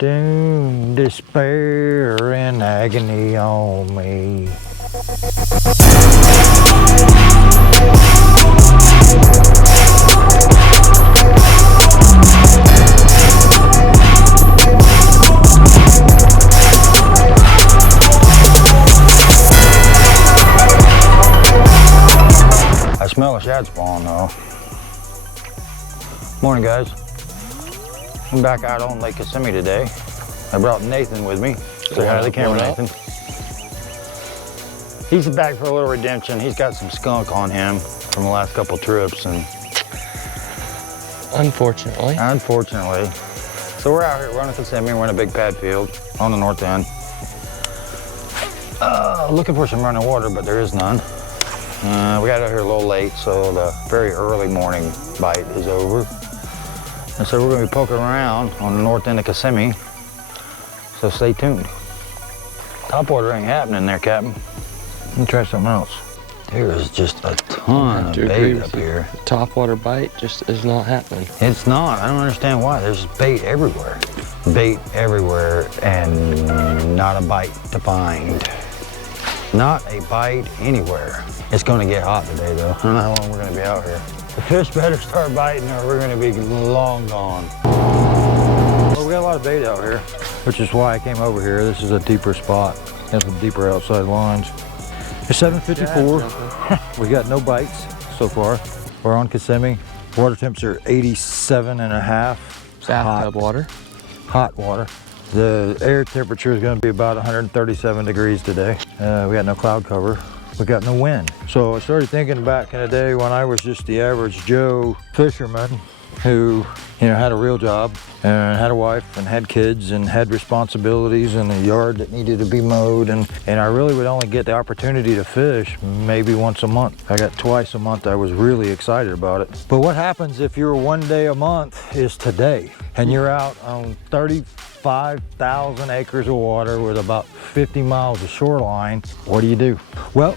Doom, despair, and agony on me. I smell a shad spawn though. Morning guys. I'm back out on Lake Kissimmee today. I brought Nathan with me. Say hi to the camera, Nathan. He's back for a little redemption. He's got some skunk on him from the last couple trips, and unfortunately. So we're out here running Kissimmee. We're in a big pad field on the north end. Looking for some running water, but there is none. We got out here a little late, so the very early morning bite is over. And so we're going to be poking around on the north end of Kissimmee, so stay tuned. Topwater ain't happening there, Captain. Let me try something else. There is just a ton of bait up here. Topwater bite just is not happening. It's not. I don't understand why. There's bait everywhere. Bait everywhere and not a bite to find. Not a bite anywhere. It's going to get hot today, though. I don't know how long we're going to be out here. The fish better start biting or we're going to be long gone. Well, we got a lot of bait out here, which is why I came over here. This is a deeper spot. Has some deeper outside lines. It's 7:54. We got no bites so far. We're on Kissimmee. Water temps are 87.5. Bathtub water. Hot water. The air temperature is going to be about 137 degrees today. We got no cloud cover. We got no wind. So I started thinking back in the day when I was just the average Joe fisherman who, had a real job and had a wife and had kids and had responsibilities and a yard that needed to be mowed. And I really would only get the opportunity to fish maybe once a month. I got twice a month. I was really excited about it. But what happens if your one day a month is today and you're out on 35,000 acres of water with about 50 miles of shoreline? What do? Well,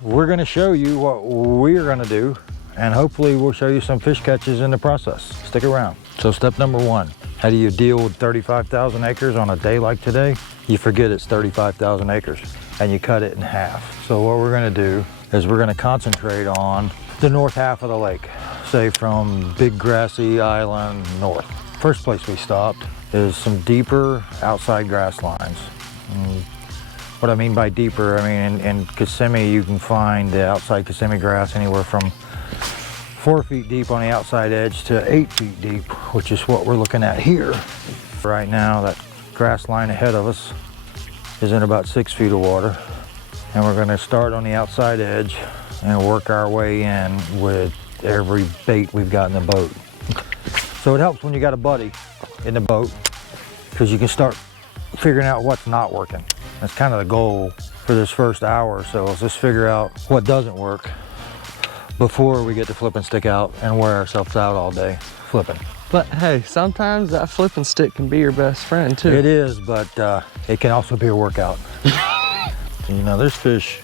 we're going to show you what we're going to do, and hopefully we'll show you some fish catches in the process. Stick around. So step number one, how do you deal with 35,000 acres on a day like today? You forget it's 35,000 acres and you cut it in half. So what we're going to do is we're going to concentrate on the north half of the lake, say from Big Grassy Island north. First place we stopped is some deeper outside grass lines. What I mean by deeper, I mean in Kissimmee you can find the outside Kissimmee grass anywhere from 4 feet deep on the outside edge to 8 feet deep, which is what we're looking at here. Right now that grass line ahead of us is in about 6 feet of water, and we're going to start on the outside edge and work our way in with every bait we've got in the boat. So it helps when you got a buddy in the boat, because you can start figuring out what's not working. That's kind of the goal for this first hour or so, is just figure out what doesn't work before we get the flip and stick out and wear ourselves out all day flipping. But hey, sometimes that flip and stick can be your best friend too. It is, but it can also be a workout. There's fish.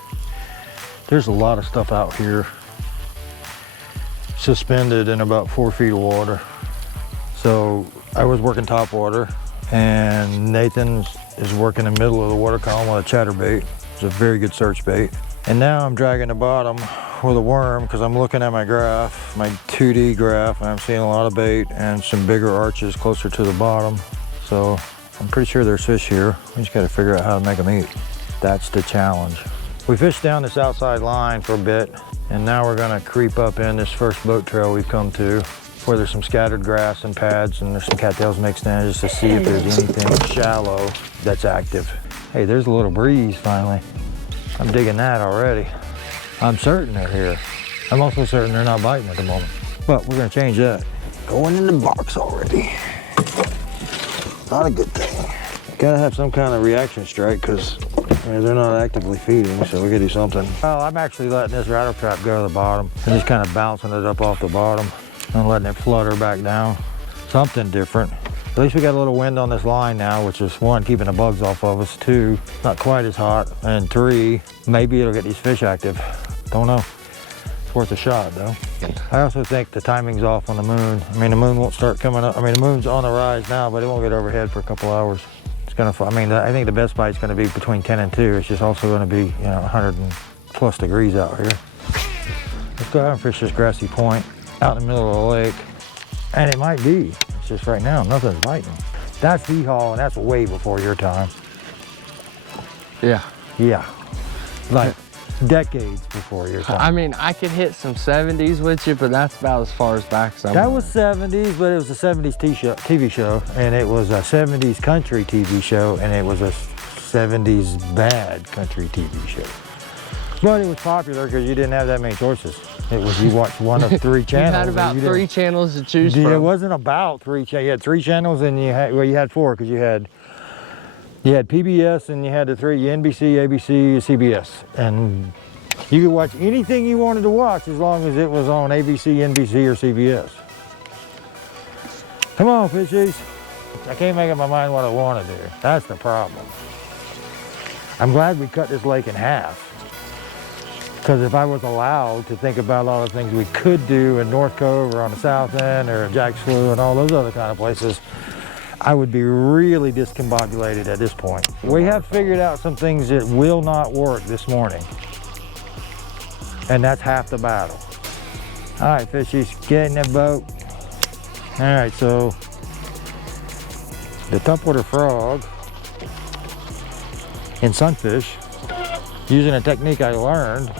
There's a lot of stuff out here suspended in about 4 feet of water. So I was working top water, and Nathan is working in the middle of the water column with a chatterbait. It's a very good search bait. And now I'm dragging the bottom with a worm because I'm looking at my graph, my 2D graph, and I'm seeing a lot of bait and some bigger arches closer to the bottom. So I'm pretty sure there's fish here. We just got to figure out how to make them eat. That's the challenge. We fished down this outside line for a bit, and now we're going to creep up in this first boat trail we've come to, where there's some scattered grass and pads and there's some cattails mixed in, just to see if there's anything shallow that's active. Hey, there's a little breeze finally. I'm digging that already. I'm certain they're here. I'm also certain they're not biting at the moment, but we're gonna change that. Going in the box already. Not a good thing. Gotta have some kind of reaction strike, because they're not actively feeding, so we gotta do something. Well, I'm actually letting this rattle trap go to the bottom and just kind of bouncing it up off the bottom and letting it flutter back down. Something different. At least we got a little wind on this line now, which is one, keeping the bugs off of us, two, not quite as hot, and three, maybe it'll get these fish active. Don't know. It's worth a shot though. looking. I also think the timing's off on the moon. I mean, the moon won't start coming up. I mean, the moon's on the rise now, but it won't get overhead for a couple hours. It's gonna, I mean, I think the best bite's gonna be between 10 and 2. It's just also gonna be, you know, 100 and plus degrees out here. Let's go out and fish this grassy point out in the middle of the lake. And it might be. It's just right now, nothing's biting. That's hee-haw, and that's way before your time. Yeah. Yeah. Like decades before your time. I mean, I could hit some 70s with you, but that's about as far as back as I'm That going. was 70s, but it was a 70s TV show, and it was a 70s country TV show, and it was a 70s bad country TV show. But it was popular because you didn't have that many choices. It was, you watched one of 3 channels. You had about 3 channels to choose from. It wasn't about 3 channels. You had 3 channels, and you had, well, you had 4 because you had PBS, and you had the 3, NBC, ABC, CBS. And you could watch anything you wanted to watch as long as it was on ABC, NBC, or CBS. Come on, fishies. I can't make up my mind what I want to do. That's the problem. I'm glad we cut this lake in half. Because if I was allowed to think about all the things we could do in North Cove or on the South End or Jack's Slough and all those other kind of places, I would be really discombobulated at this point. We have figured out some things that will not work this morning. And that's half the battle. All right, fishies, get in that boat. All right, so the topwater frog in sunfish, using a technique I learned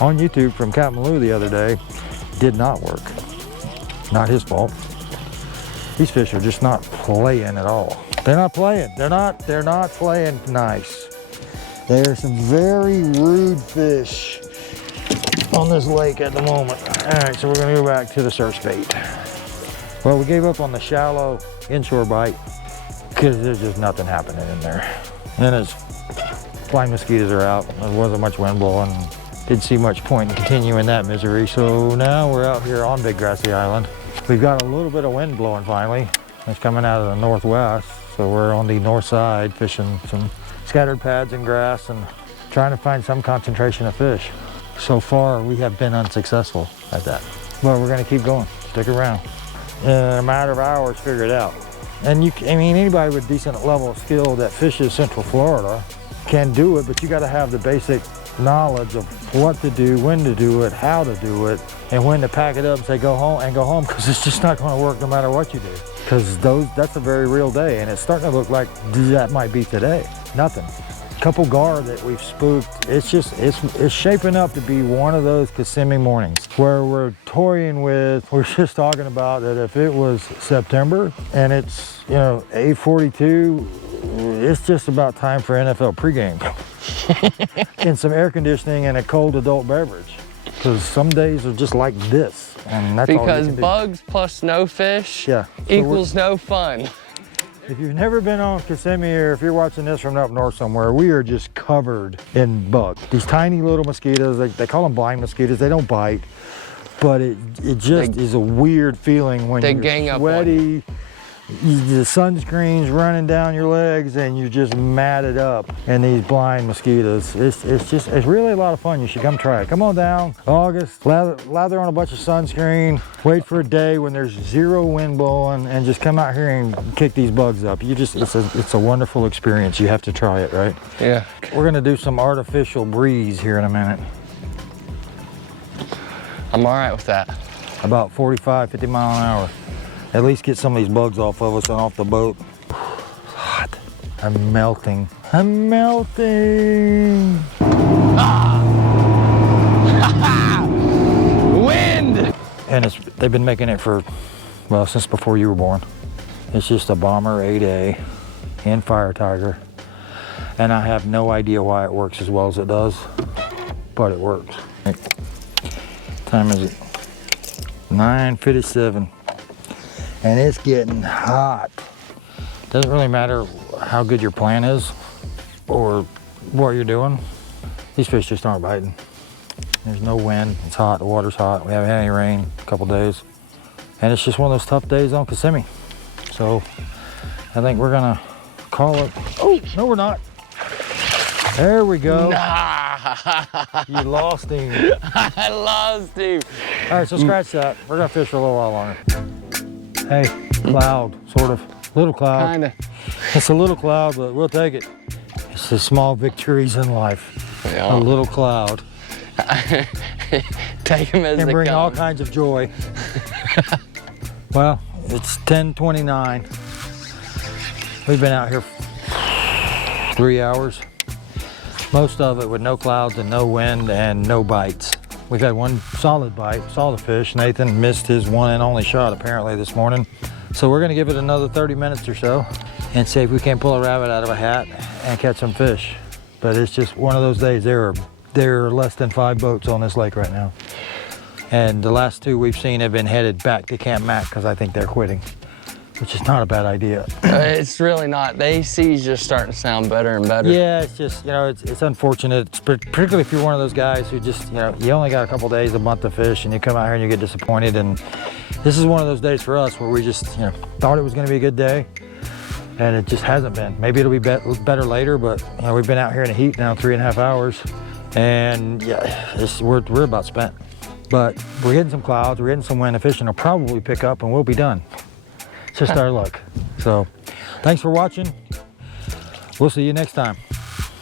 on YouTube from Captain Lou the other day, did not work. Not his fault. These fish are just not playing at all. They're not playing. They're not playing nice. There are some very rude fish on this lake at the moment. All right, so we're gonna go back to the surf bait. Well, we gave up on the shallow inshore bite because there's just nothing happening in there. And as flying mosquitoes are out, there wasn't much wind blowing. Didn't see much point in continuing that misery. So now we're out here on Big Grassy Island. We've got a little bit of wind blowing finally. It's coming out of the northwest. So we're on the north side fishing some scattered pads and grass and trying to find some concentration of fish. So far, we have been unsuccessful at that. But we're gonna keep going, stick around. In a matter of hours, figure it out. And I mean, anybody with decent level of skill that fishes Central Florida can do it, but you gotta have the basic knowledge of what to do, when to do it, how to do it, and when to pack it up and say go home, because it's just not going to work no matter what you do. Because that's a very real day, and it's starting to look like that might be today. Nothing. Couple gar that we've spooked. It's shaping up to be one of those Kissimmee mornings where we're toying with. We're just talking about that if it was September and it's 8:42. It's just about time for NFL pregame. And some air conditioning and a cold adult beverage. Because some days are just like this. And that's all because you can do. bugs plus no fish equals no fun. If you've never been on Kissimmee, or if you're watching this from up north somewhere, we are just covered in bugs. These tiny little mosquitoes, they call them blind mosquitoes, they don't bite. But it just is a weird feeling when you're sweaty, the sunscreen's running down your legs and you're just matted up in these blind mosquitoes. It's really a lot of fun. You should come try it. Come on down, August, lather on a bunch of sunscreen, wait for a day when there's 0 wind blowing, and just come out here and kick these bugs up. It's a wonderful experience. You have to try it, right? Yeah. We're gonna do some artificial breeze here in a minute. I'm all right with that. About 45, 50 mile an hour. At least get some of these bugs off of us and off the boat. Hot. I'm melting. I'm melting. Ah! Wind! And they've been making it for, well, since before you were born. It's just a Bomber 8A in Fire Tiger. And I have no idea why it works as well as it does, but it works. Time is it? 9:57. And it's getting hot. Doesn't really matter how good your plan is or what you're doing. These fish just aren't biting. There's no wind, it's hot, the water's hot. We haven't had any rain a couple days. And it's just one of those tough days on Kissimmee. So I think we're gonna call it. Oh, no we're not. There we go. Nah. You lost him. I lost him. All right, so scratch that. We're gonna fish for a little while longer. Hey, cloud, sort of. Little cloud. Kinda. It's a little cloud, but we'll take it. It's the small victories in life. Yeah. A little cloud. Take them as Can they bring all come. kinds of joy. Well, it's 10:29. We've been out here 3 hours. Most of it with no clouds and no wind and no bites. We've had one solid bite, saw the fish. Nathan missed his one and only shot apparently this morning. So we're gonna give it another 30 minutes or so and see if we can't pull a rabbit out of a hat and catch some fish. But it's just one of those days. There are less than 5 boats on this lake right now. And the last 2 we've seen have been headed back to Camp Mac because I think they're quitting, which is not a bad idea. It's really not. The AC's just starting to sound better and better. Yeah, it's just, you know, it's unfortunate, particularly if you're one of those guys who just, you know, you only got a couple days a month to fish and you come out here and you get disappointed. And this is one of those days for us where we just, you know, thought it was going to be a good day and it just hasn't been. Maybe it'll be better later, but you know, we've been out here in the heat now 3.5 hours and yeah, we're about spent. But we're getting some clouds, we're getting some wind, the fishing will probably pick up and we'll be done. It's just our luck. So thanks for watching. We'll see you next time.